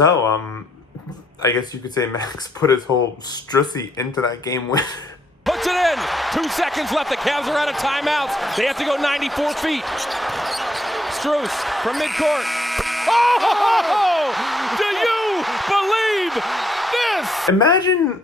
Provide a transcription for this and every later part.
So, I guess you could say Max put his whole Strusy into that game win. Puts it in. 2 seconds left. The Cavs are out of timeouts. They have to go 94 feet. Strus from midcourt. Oh! Do you believe this? Imagine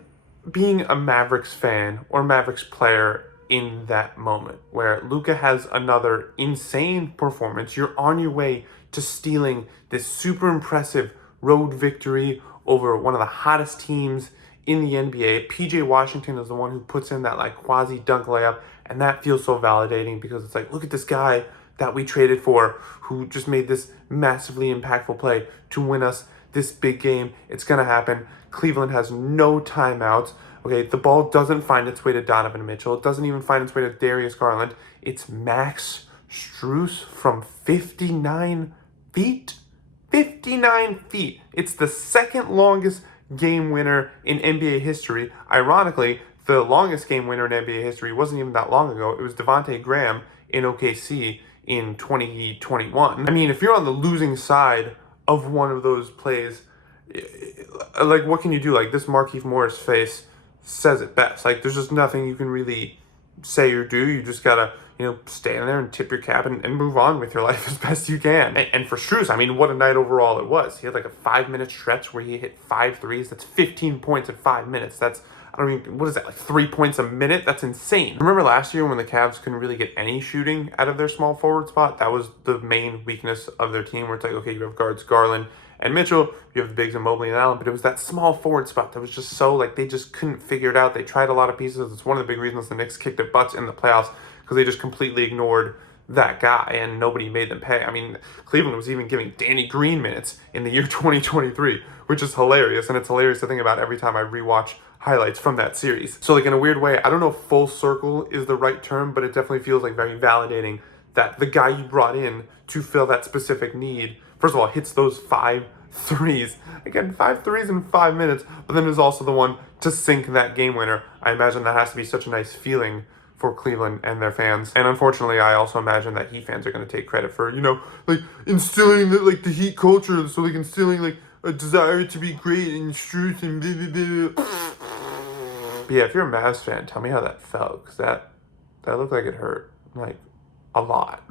being a Mavericks fan or Mavericks player in that moment where Luka has another insane performance. You're on your way to stealing this super impressive road victory over one of the hottest teams in the NBA. PJ Washington is the one who puts in that like quasi dunk layup, and that feels so validating because it's like, look at this guy that we traded for who just made this massively impactful play to win us this big game. It's gonna happen. Cleveland has no timeouts. Okay, the ball doesn't find its way to Donovan Mitchell. It doesn't even find its way to Darius Garland. It's Max Strus from 59 feet. 59 feet. It's the second longest game winner in NBA history. Ironically, the longest game winner in NBA history wasn't even that long ago. It was Devontae Graham in OKC in 2021. I mean, if you're on the losing side of one of those plays, like, what can you do? Like, this Markieff Morris face says it best. Like, there's just nothing you can really say or do. You just gotta, stand there and tip your cap and move on with your life as best you can. And for Strus, I mean, what a night overall it was. He had like a 5-minute stretch where he hit 5 threes. That's 15 points in 5 minutes. That's, what is that, like 3 points a minute? That's insane. Remember last year when the Cavs couldn't really get any shooting out of their small forward spot? That was the main weakness of their team, where it's like, okay, you have guards Garland and Mitchell, you have the bigs and Mobley and Allen, but it was that small forward spot that was just so, like, they just couldn't figure it out. They tried a lot of pieces. It's one of the big reasons the Knicks kicked their butts in the playoffs, because they just completely ignored that guy and nobody made them pay. I mean, Cleveland was even giving Danny Green minutes in the year 2023, which is hilarious, and it's hilarious to think about every time I rewatch highlights from that series. So, like, in a weird way, I don't know if full circle is the right term, but it definitely feels like very validating that the guy you brought in to fill that specific need, first of all, hits those 5 threes. Again, 5 threes in 5 minutes, but then is also the one to sink that game winner. I imagine that has to be such a nice feeling for Cleveland and their fans. And unfortunately, I also imagine that Heat fans are going to take credit for, like, instilling the Heat culture, so like instilling like a desire to be great and Strus and blah, blah, blah. But yeah, if you're a Mavs fan, tell me how that felt, because that looked like it hurt, like, a lot.